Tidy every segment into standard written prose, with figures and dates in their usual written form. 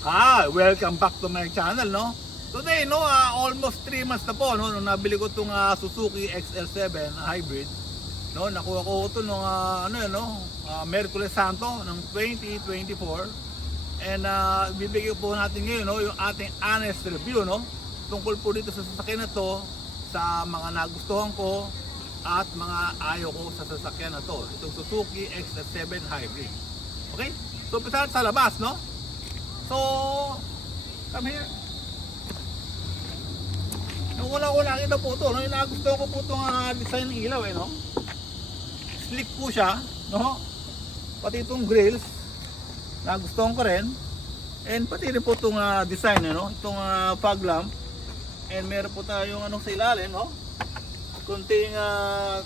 Welcome back to my channel, no? Today, no, almost 3 months na po, no, nung nabili ko itong Suzuki XL7 hybrid. No, nakuha ko ito nung Merkules Santo ng 2024. And bibigyan po natin ngayon, no, yung ating honest review, no, tungkol po dito sa sasakyan na to, sa mga nagustuhan ko at mga ayaw ko sa sasakyan na to, itong Suzuki XL7 hybrid. Okay? So, umpisa sa labas, no? So, come here. Nung una ko nakita po ito, no, yung nagustuhan ko po itong design ng ilaw, no? Slick po siya, no? Pati itong grills, nagustuhan ko rin. And pati rin po itong design, no? Itong fog lamp. And meron po tayong sa ilalim, no? Kunting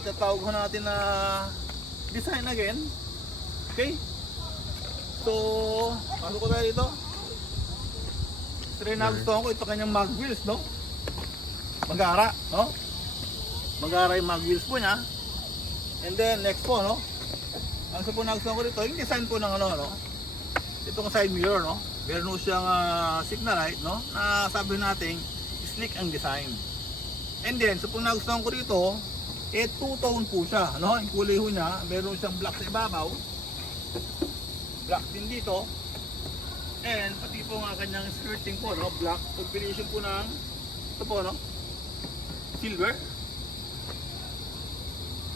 tatawag natin na design again. Okay? So, pasok ko tayo dito. Ito rin nagustuhan ko, ito kanyang mag wheels, no? Magara, no? Magara yung mag wheels po niya. And then next po, no? Ang isa po nagustuhan ko dito, yung design po ng no? Itong side mirror, no? Meron siyang signal light, no? Na sabi natin, slick ang design. And then, so po nagustuhan ko dito, two-tone po siya, no? Yung kulay ho niya, meron siyang black sa ibabaw, black din dito. And pati po nga kanyang skirting po, no? Black combination po ng ito po, no? Silver.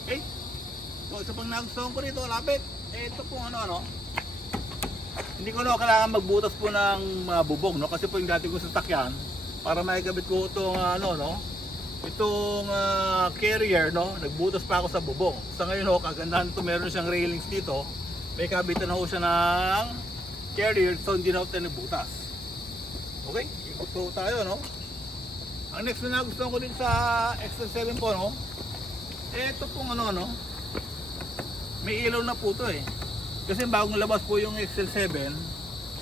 Okay? So isa pang nagustuhan ko dito, lapit. Ito po hindi ko kailangan magbutas po ng bubog, no? Kasi po yung dati ko sasakyan, para maikabit ko itong itong carrier, no? Nagbutas pa ako sa bubong. Sa ngayon, kagandahan ito, meron siyang railings dito. May kabitan na siya ng carrier, so hindi na ito nagbutas. Okay, ikot po tayo, no? Ang next na nagustuhan ko din sa XL7 po, no? Ito pong may ilaw na po ito eh. Kasi bagong labas po yung XL7,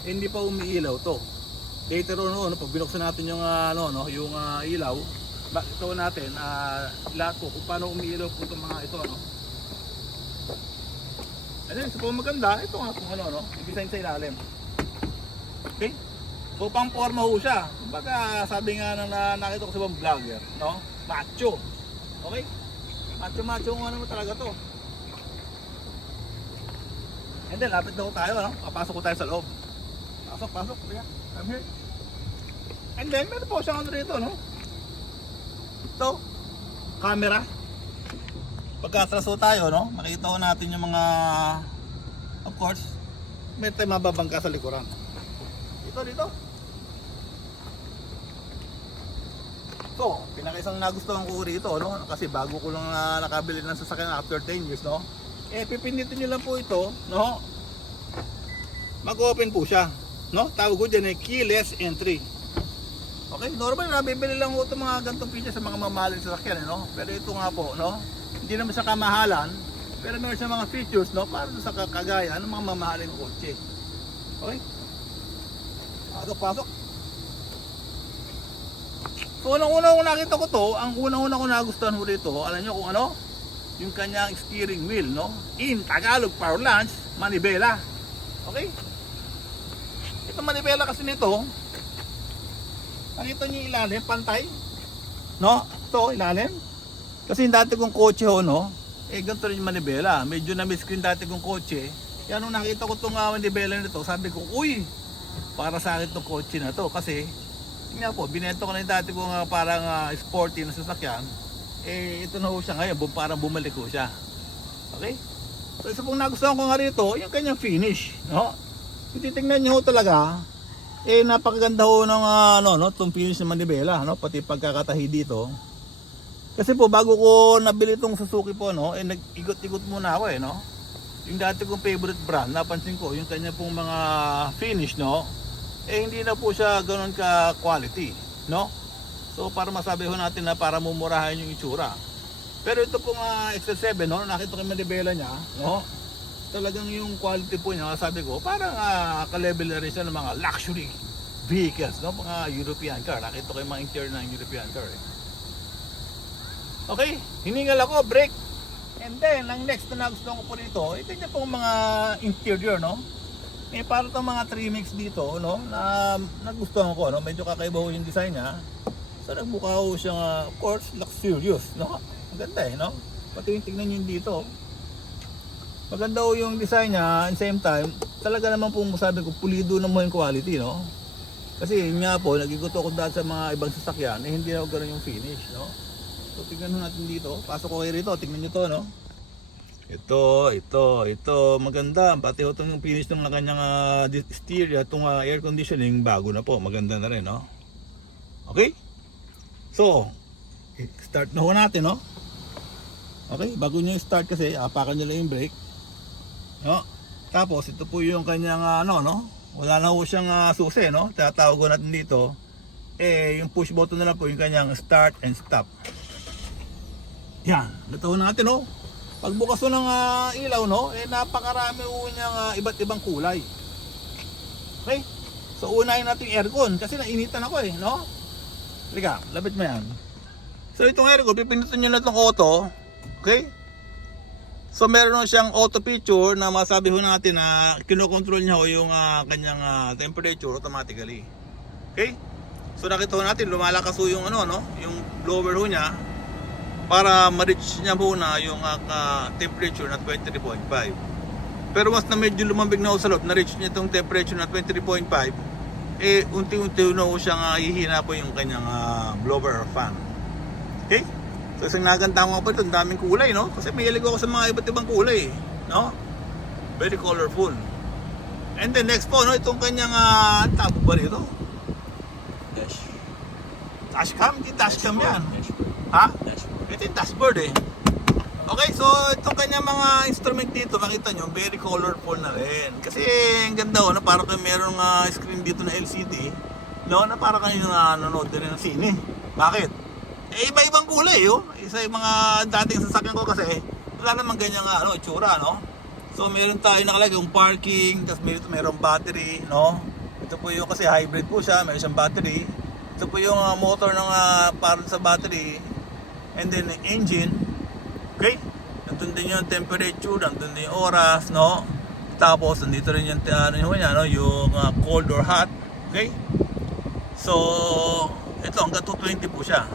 hindi pa umiilaw to. Later on, pag binuksan natin yung yung ilaw, ito natin lahat po kung paano umiilaw po itong mga ito, no? And then, so maganda, ito nga kung yung design sa ilalim. Okay? So pang forma ho siya. Baka sabi nga nakita ko sa ibang vlogger, no? Macho. Okay? Macho talaga to. And then, lapit na ho tayo, no? Papasok ko tayo sa loob. Pasok. Come here. And then, meron po siyang rito, no? Ito, camera. Pagkatras ho tayo, no? Makita ho natin yung mga, of course, may tayo mababangka sa likuran. Dito. So, pinakaisang nagustuhan ko rito, no? Kasi bago ko lang nakabili ng sasakyan after 10 years, no? Pipindutin nyo lang po ito, no? Mag-open po siya, no? Tawag ko dyan keyless entry. Okay, normal na bibili lang ko itong mga gantong features sa mga mamahaling sasakyan, no? Pero ito nga po, no? Hindi naman sa kamahalan, pero meron siya mga features, no? Para sa kagaya ng mga mamahaling kotse. Okay? Pasok. So unang-una ko nakita ko to, ang unang-una ko nagustuhan ko dito, alam nyo kung yung kanyang steering wheel, no? In Tagalog parlance, manibela. Okay? Ito manibela kasi nito, nakita nyo yung ilalim, pantay, no? Ito, ilalim. Kasi yung dati kong kotse no? Ganito rin yung manibela. Medyo na-miss ko yung dati kong kotse. Kaya nung nakita ko itong manibela nito, sabi ko, uy, para sa akin itong kotse na to. Kasi, nga po, binento ko na yung dati kong parang sporty na sasakyan. Ito na ho siya ngayon, parang bumalik ko siya. Okay? So, isa pong nagustuhan ko nga rito, yung kanyang finish, no? Kung titignan nyo talaga, napakaganda ho ng itong finish ng manibela, no? Pati pagkakatahi dito. Kasi po, bago ko nabili itong Suzuki po, no? Nag-igot-igot muna ako, no? Yung dati kong favorite brand, napansin ko, yung kanya pong mga finish, no? Hindi na po siya ganoon ka quality, no? So, para masabi ho natin na para mumurahan yung itsura. Pero ito pong XL7, no? Nakita ko yung manibela niya, no? Talagang yung quality po niya, sabi ko, parang ka-level na rin siya ng mga luxury vehicles, no? Mga European car. Nakita ko yung mga interior ng European car, eh. Okay, hiningal ako, brake. And then, ang next na nagustuhan ko po rito, ito niya pong mga interior, no? para itong mga trimix dito, no, na nagustuhan ko, no, medyo kakaiba ho yung design niya. So nagbuka ho siyang, of course, luxurious, no, ang ganda no, pati yung tignan nyo dito, maganda ho yung design niya, and same time, talaga naman po masabi ko, pulido naman yung quality, no, kasi yun nga po, nagiguto ko dahil sa mga ibang sasakyan, hindi na gano'n yung finish, no. So tignan ho natin dito, pasok ko kayo rito, tignan nyo to, no. Ito, maganda. Pati ito yung finish ng kanyang stereo, itong air conditioning, bago na po. Maganda na rin, no? Okay? So, start na ho natin, no? Okay, bago nyo start kasi, apakan nyo lang yung brake. No? Tapos, ito po yung kanyang, no? Wala na ho siyang susi, no? Tatawag ko natin dito. Yung push button na lang po, yung kanyang start and stop. Yan, ito ho natin, no? Pagbukas mo ng ilaw, no, napakarami ho niyang iba't ibang kulay. Okay? So unahin natin yung aircon kasi nainitan ako no? Halika, lapit mo yan. So itong aircon, pipindutin nyo na itong auto. Okay? So meron siyang auto feature na masabi ho natin na kinokontrol niya ho yung kanyang temperature automatically. Okay? So nakita ho natin, lumalakas ho yung yung blower ho niya para ma-reach niya muna yung temperature na 23.5. Pero mas na medyo lumambig na ho sa loob, na-reach niya itong temperature na 23.5, unti-unti na ho siyang hihina po yung kanyang blower or fan. Okay? So isang naganda ko pa ito, ang daming kulay, no? Kasi may hilig ako sa mga iba't ibang kulay, no? Very colorful. And then next po, no, itong kanyang tabo ba rito? Dashcam? Hindi dashcam yan. Ha? Ito yung dashboard Okay, so itong kanyang mga instrument dito, makita nyo, very colorful na rin. Kasi ang ganda no, para kayo merong screen dito na LCD, no, na para kayo nanonood din ng sine. Bakit? Iba-ibang kulay, Isa yung mga dating sasakyan ko kasi, wala namang ganyang itsura, no? So meron tayo nakalagay yung parking, tapos merong battery, no? Ito po yung kasi hybrid po siya, meron siyang battery. Ito po yung motor ng para sa battery. And then the engine, okay? Nandun din yung temperature, nandun din yung oras, no? Tapos nandito rin yung yung cold or hot, okay? So ito hanggang 220 po siya.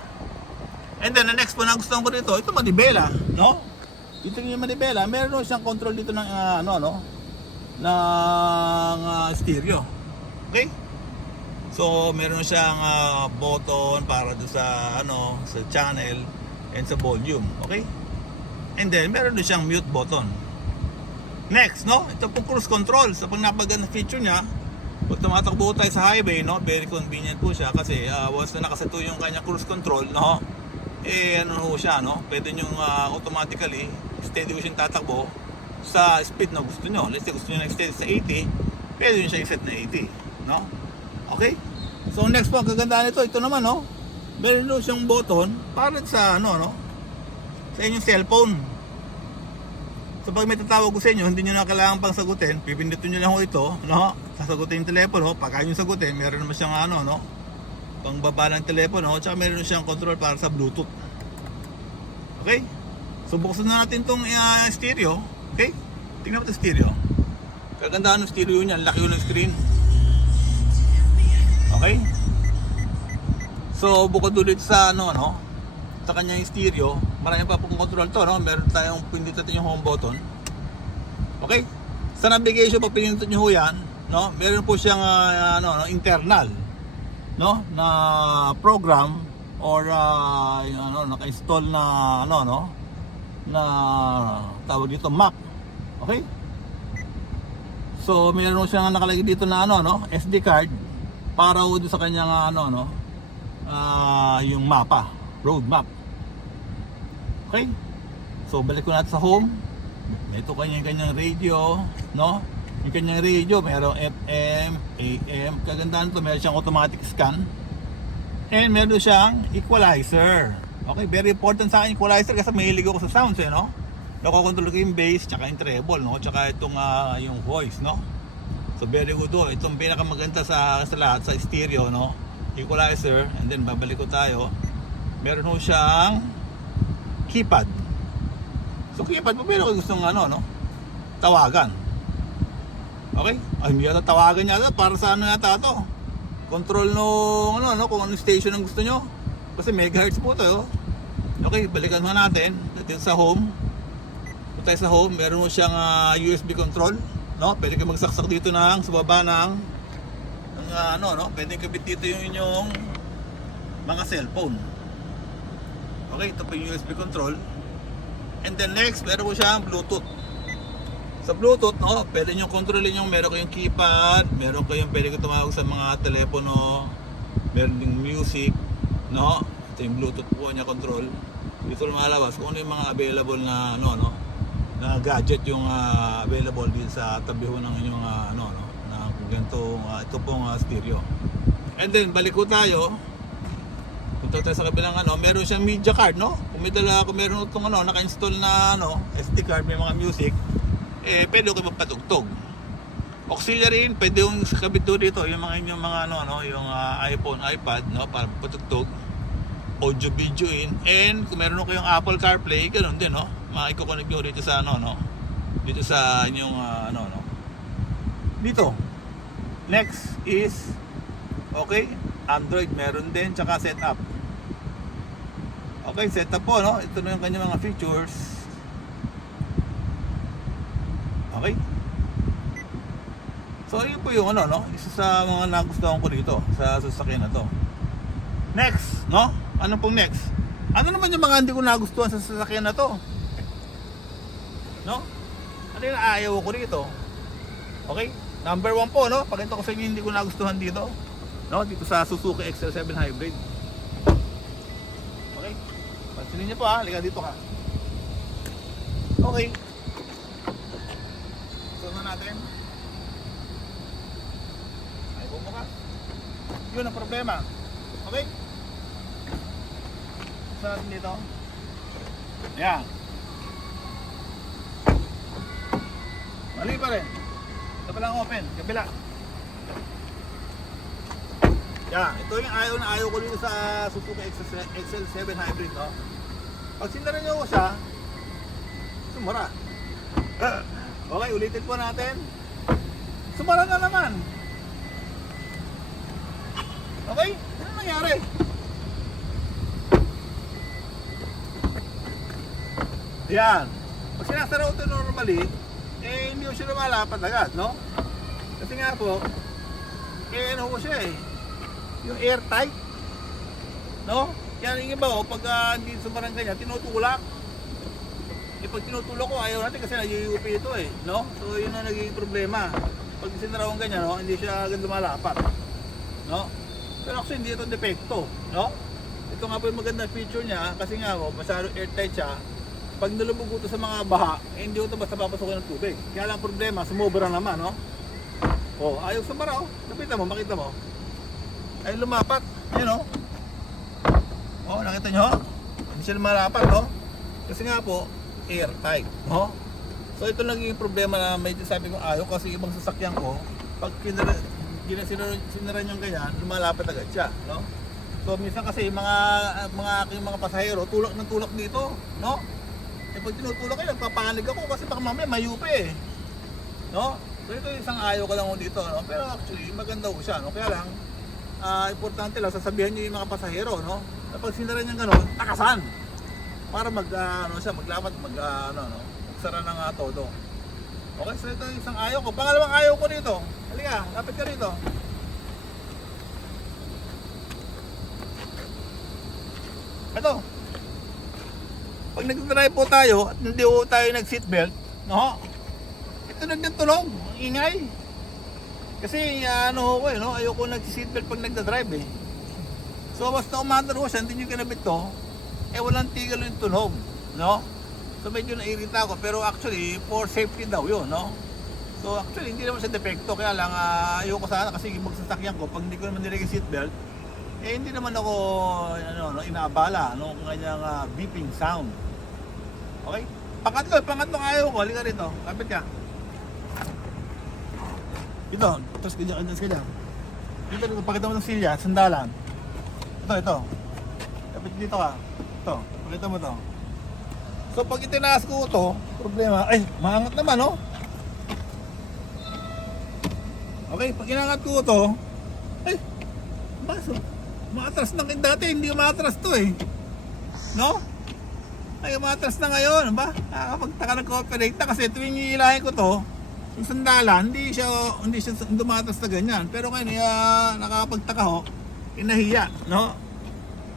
And then the next po na gusto ko dito, ito manibela, no? Dito yung manibela, meron siyang control dito ng ng stereo, okay? So meron siyang button para do sa sa channel and sa volume, okay? And then meron din siyang mute button. Next, no, ito pong cruise control. So pag napaganda feature niya, pag tumatakbo tayo sa highway, no, very convenient po siya kasi once na nakaseto yung kanya cruise control, no, ho siya, no, pwede nyo automatically steady ko siyang tatakbo sa speed na gusto nyo. Let's say gusto nyo na steady sa 80, pwede nyo siya i-set na 80, no? Okay? So next po, ang kagandahan nito, ito naman, no, meron doon siyang button para sa sa inyong cellphone. So pag may tatawag ko sa inyo, hindi nyo na kailangan pang sagutin, pipindutin nyo lang ho ito, no? Sasagutin yung telepono, pagka nyo sagutin, meron naman siyang pang baba ng telepono, tsaka meron siyang control para sa Bluetooth. Okay? So buksan na natin itong stereo, okay? Tingnan mo ito stereo. Kagandahan ng stereo niya, laki yung screen. Okay? So bukod ulit sa sa kanyang stereo, marami pa pong control to, no? Meron tayong pindutin yung home button. Okay? Sa navigation, pag pinindot nyo yan, no? Meron po siyang internal, no, na program or naka-install na na tawag dito map. Okay? So meron siyang nakalagay dito na SD card para doon sa kanyang yung mapa, road map. Okay? So balik ko natin sa home. Ito kanyang radio, no? Yung kanyang radio, meron FM, AM. Kagandahan to, meron siyang automatic scan. And meron siyang equalizer. Okay, very important sa akin equalizer kasi mahilig ako sa sounds, no? Nakokontrol ko yung bass, tsaka yung treble, no? Tsaka itong yung voice, no? So very good do. Itong pinakamaganda sa lahat sa stereo, no? Equalizer. And then babalik ko tayo. Meron ho siyang keypad. So keypad mo pero kung gustong no? Tawagan. Okay? Ay, hindi yata tawagan yata para sa ano yata to. Control no ano kung anong station ang gusto nyo. Kasi megahertz po to. Okay, balikan mo natin. Dito sa home. Punta tayo sa home, meron mo siyang USB control, no? Pwede kang magsaksak dito ng sa baba ng pwede kabit dito yung inyong mga cellphone. Okay, ito po yung USB control. And then next, meron mo siyang Bluetooth. Sa Bluetooth, no, pwede nyo kontrolin yung meron kayong keypad, meron kayong pwede kang tumawag sa mga telepono, meron ding music, no? Ito yung Bluetooth po niya control. Dito lumalabas kung ano yung mga available na na gadget yung available din sa tabi ho ng inyong na ganito ito pong stereo. And then balik ko tayo. Punta tayo sa kabilang meron siyang media card, no? Kung meron itong naka-install na SD card, may mga music, pwede ko magpatugtog. Auxiliary in, pwede yung kabit dito yung mga inyong mga yung iPhone, iPad, no, para patugtog. Audio video in, and kung meron kayong Apple CarPlay, ganoon din, no? Maiko-connect nyo dito sa dito sa inyong dito. Next is okay, Android meron din, tsaka setup. Okay, setup po, no? Ito na yung kanyang mga features. Okay. So, yun po yung isa sa mga nagustuhan ko dito sa sasakyan na to. Next, no? Ano pong next? Ano naman yung mga hindi ko nagustuhan sa sasakyan na to? No? Ano yung ayaw ko dito? Okay? Number 1 po, no? Pakita ko sa inyo hindi ko nagustuhan dito. No? Dito sa Suzuki XL7 Hybrid. Okay? Pansinin niyo po ha. Halika dito ka. Okay. So na natin. Ay, bumuka. Yun ang problema. Okay? So natin dito. Ayan. Mali pa rin. Ito palang open. Kabila. Yan. Ito yung ayaw ko dito sa Suzuki XL7 Hybrid, no? Pag sinara nyo ko siya, sumara. Okay, ulitin po natin. Sumara na naman. Okay? Ano nangyari? Yan. Pag sinasara ko ito normally, hindi ko siya lumalapat agad, no? Kasi nga po, ano ko siya yung airtight, no? Yan yung iba pag hindi sumarang ganyan, tinutulak. Pag tinutulak ko, ayaw natin kasi nag-UP ito no? So yun ang naging problema. Pag sinara ko ganyan, no? Hindi siya agad lumalapat, no? Pero actually hindi ito defecto, no? Ito nga po yung magandang feature niya kasi nga masyado airtight siya. Pag nalubog ito sa mga baha, hindi ito basta papasokin ng tubig. Kaya lang problema, sumobra naman, no? Ayaw sumara, Nakita mo, makita mo. Ay lumapat, yun, nakita nyo? Hindi siya lumalapat, no? Kasi nga po, airtight, no? So ito lang yung problema na may sabi ko ayaw kasi ibang sasakyan ko, pag sinara nyo ganyan, lumalapat agad siya, no? So minsan kasi mga aking mga pasahero, tulak ng tulak dito, no? Pag tinutulak kayo, nagpapanig ako kasi baka mamaya mayupi no? So ito yung isang ayaw ko lang dito, no? Pero actually maganda ko siya, no? Kaya lang importante lang sasabihan niyo yung mga pasahero, no? Kapag sinara niya gano'n, takasan para maglapat magsara ng todo. Okay, so ito yung isang ayaw ko. Pangalawang ayaw ko dito. Halika, lapit ka dito. Ito. Pag nag-drive po tayo at hindi po tayo nag-seatbelt, no? Ito nagtunog, ang ingay. Kasi ayoko nag-seatbelt pag nagda-drive So basta umaandar ko siya, hindi nyo kinabit to, walang tigil yung tunog, no? So medyo nairita ako, pero actually for safety daw yun, no? So actually hindi naman siya defecto, kaya lang ayoko sana kasi magsasakyan ko, pag hindi ko naman nilagay seatbelt, hindi naman ako inaabala kung kanyang beeping sound. Okay? Pangatlong ayaw ko, halika rito, kapit ka. Ito, tapos ka dyan. Dito, pakita mo ng silya, sandalan. Ito. Kapit dito ka. Ito, pakita mo to. So pag itinaas ko ito, problema, maangat naman, no? Okay, pag inangat ko ito, ay, baso, maatras na dati, hindi maatras to eh. No? Ay, maatras na ngayon, ba? Nakakapagtaka ng cooperate na kasi tuwing iilahin ko to, yung sandalan, hindi siya dumatas na ganyan. Pero ngayon, nakakapagtaka ho, inahiya, no?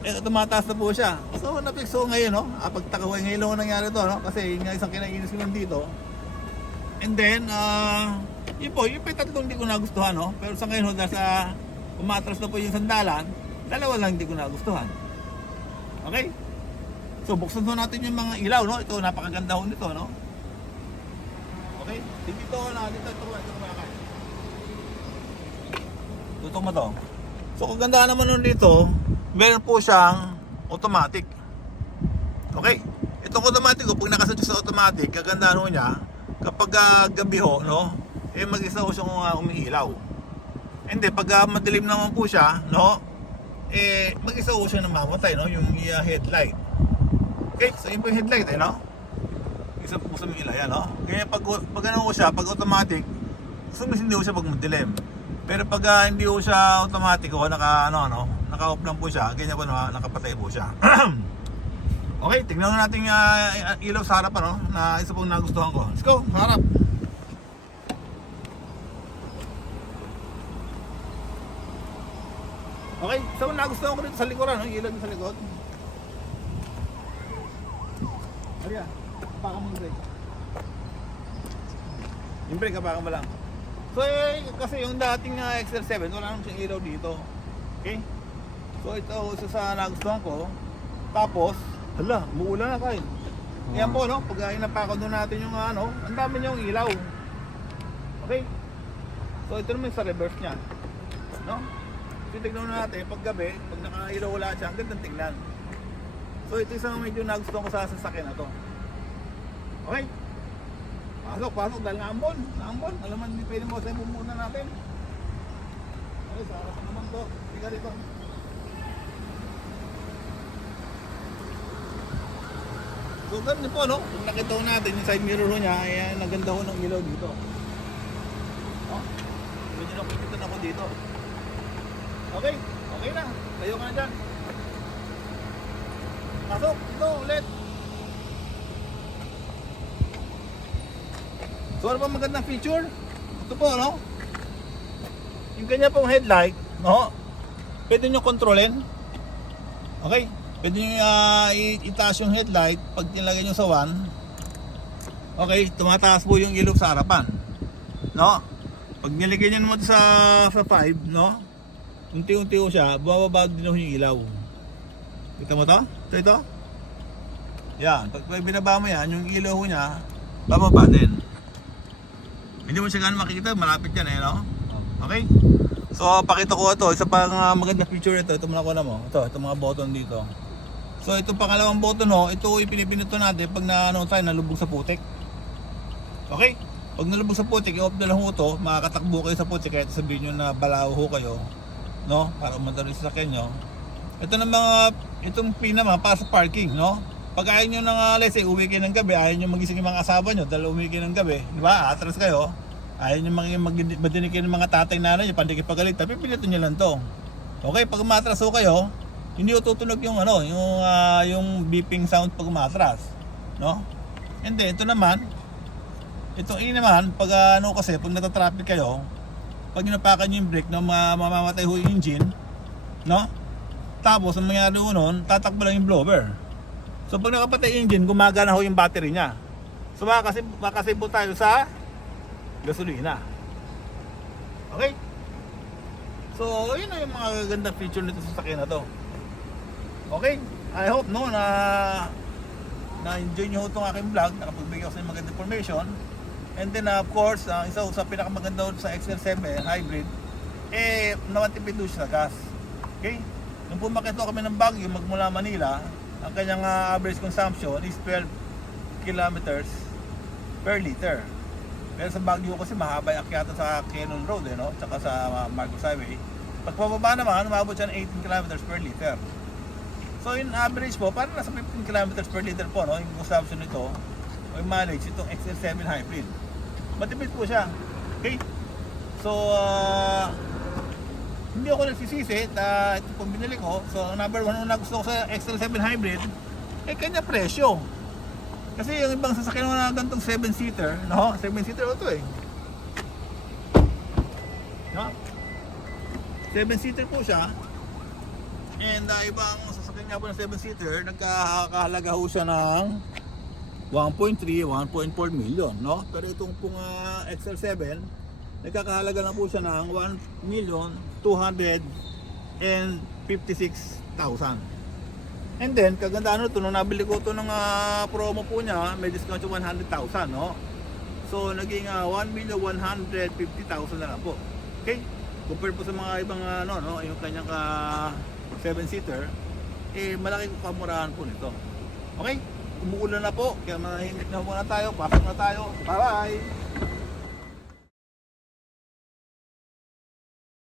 Eh, tumataas na po siya. So, napikso ngayon, no? Pagtaka ho, ngayon lang nangyari to, no? Kasi yung isang kinainis ko dito. And then, yun po, yung tatlong hindi ko nagustuhan, no? Pero sa ngayon, dahil sa umatras na po yung sandalan, dalawa lang hindi ko nagustuhan. Okay? So, buksan ho natin yung mga ilaw, no? Ito, napakaganda ho nito, no? Okay? Dito na, dito kumakay. Tutok mo to. So, kagandahan naman nun dito, meron po siyang automatic. Okay? Itong automatic, pag nakasadyo sa automatic, kagandahan ho niya, kapag gabi ho, no? Eh, mag-isa ho siyang umiilaw. Hindi, pag madilim naman po siya, no? Eh, mag-isa ho siya namamatay, no? Yung headlight. Okay? So, yun po yung headlight, eh, no? Isa po sa mga yan, no? Kaya pag ano ko siya, pag automatic, sumisindi ko siya pag madilim. Pero pag hindi ko siya automatic o naka-off lang po siya, ganyan po nakapatay po siya. Okay, tingnan natin ilaw sa harapan, no? Na isa pong nagustuhan ko. Let's go, sa harap. Okay, isa pong nagustuhan ko dito sa likuran, no? Ilaw dito sa likod. Ariya. Baka mong brake. Yung brake, baka mo lang. So, kasi yung dating XL7, wala naman siyang ilaw dito. Okay? So, ito isa sa nagustuhan ko. Tapos, hala, muulan na kayo. Yan po, no? Pag inapakon doon natin yung ang dami niyong ilaw. Okay? So, ito naman sa reverse niya. No? Titignan natin, pag gabi, pag nakailaw wala siya, ang gandang tignan. So, ito isang medyo nagustuhan ko sa sasakyan na to. Okay. Pasok dahil naambon. Alam mo, hindi pwede mo sa muna natin. Okay, sa harap naman to. Tiga dito. So, ganun po, no? Kung nakita ko natin yung side mirror niya, ay naganda ho ng ilaw dito. No? Medyo nakikita na ako dito. Okay. Okay na. Tayo ka na dyan. Pasok. Ito, ulit. So, ano pa magandang feature? Ito po, no? Yung kanya pong headlight, no? Pwede nyo kontrolin. Okay? Pwede nyo itaas yung headlight pag nilagay nyo sa 1. Okay, tumataas po yung ilaw sa harapan. No? Pag nilagay nyo naman sa 5, no? Unti-unti ko siya, bumababa din yung ilaw. Kita mo to? Ito? Yan, pag binaba mo yan, yung ilaw niya, bababa din. Hindi mo siya gano'n makikita, malapit yan eh, no? Okay? So, pakita ko ito, isa pang maganda feature ito, ito muna ko na mo. Ito mga button dito. So, itong pangalawang button ho, ito ipinipinito natin pag nalubog sa putik. Okay? Pag nalubog sa putik, i-off na lang ho ito, makakatakbo kayo sa putik, kahit sabihin nyo na balaw ho kayo, no? Para umandar yung sasakyan nyo. Ito na itong pin naman, para sa parking, no? Pag ayaw nyo let's say, uwi kayo ng gabi, ayaw nyo magising yung mga asawa nyo, dahil uwi kayo ng gabi, di ba? Atras kayo, ayaw nyo madinig kayo ng mga tatay nanay nyo, pandikipagalit, tapi pinito nyo lang to. Okay, pag umatras ho kayo, hindi ho tutunog yung yung beeping sound pag umatras, no? And then, ito naman, pag kasi, pag natatraffic kayo, pag inapakan nyo yung brake, no, mamamatay ho yung engine, no? Tapos, ang mangyari ho nun, tatakbo lang yung blower. So pag nakapatay yung engine, gumagana ho yung battery niya. So makasave po tayo sa gasolina. Okay? So yun na yung mga gandang feature nito sa sasakyan na to. Okay? I hope na-enjoy nyo itong aking vlog. Nakapagbigay ako sa magandang information. And then of course, isa sa pinakamaganda sa XL7 hybrid, nawatipid doon siya sa gas. Okay? Nung pumakit kami ng Baguio magmula Manila, ang kanyang average consumption is 12 kilometers per liter. Pero sa Baguio kasi mahaba yung akyatan sa Cannon Road, no? Tsaka sa Marcos Highway. Pag pababa naman, umabot siya ng 18 kilometers per liter. So in average po, parang nasa 15 kilometers per liter po, no? Yung consumption nito, o yung mileage, itong XL7 hybrid. Matipid po siya. Okay? So, hindi ako nagsisisi na ito pong binili ko. So, ang number 1 na gusto ko sa XL7 Hybrid, kanya presyo. Kasi yung ibang sasakyan na ganitong 7-seater, no? 7-seater ito eh. No? 7-seater po siya. And ibang sasakyan nga po ng 7-seater, nagkakahalaga ho siya ng 1.3, 1.4 million, no? Pero itong pong XL7, nagkakahalaga na po siya ng 1,256,000. And then, kagandaan nito, nung nabili ko ito ng promo po niya, may discount yung 100,000, no? So, naging 1,150,000 na lang po. Okay? Compared po sa mga ibang, no, yung kanyang 7-seater, malaki kamurahan po nito. Okay? Umuulan na po, kaya manahimik na muna tayo, pasok na tayo. Bye-bye!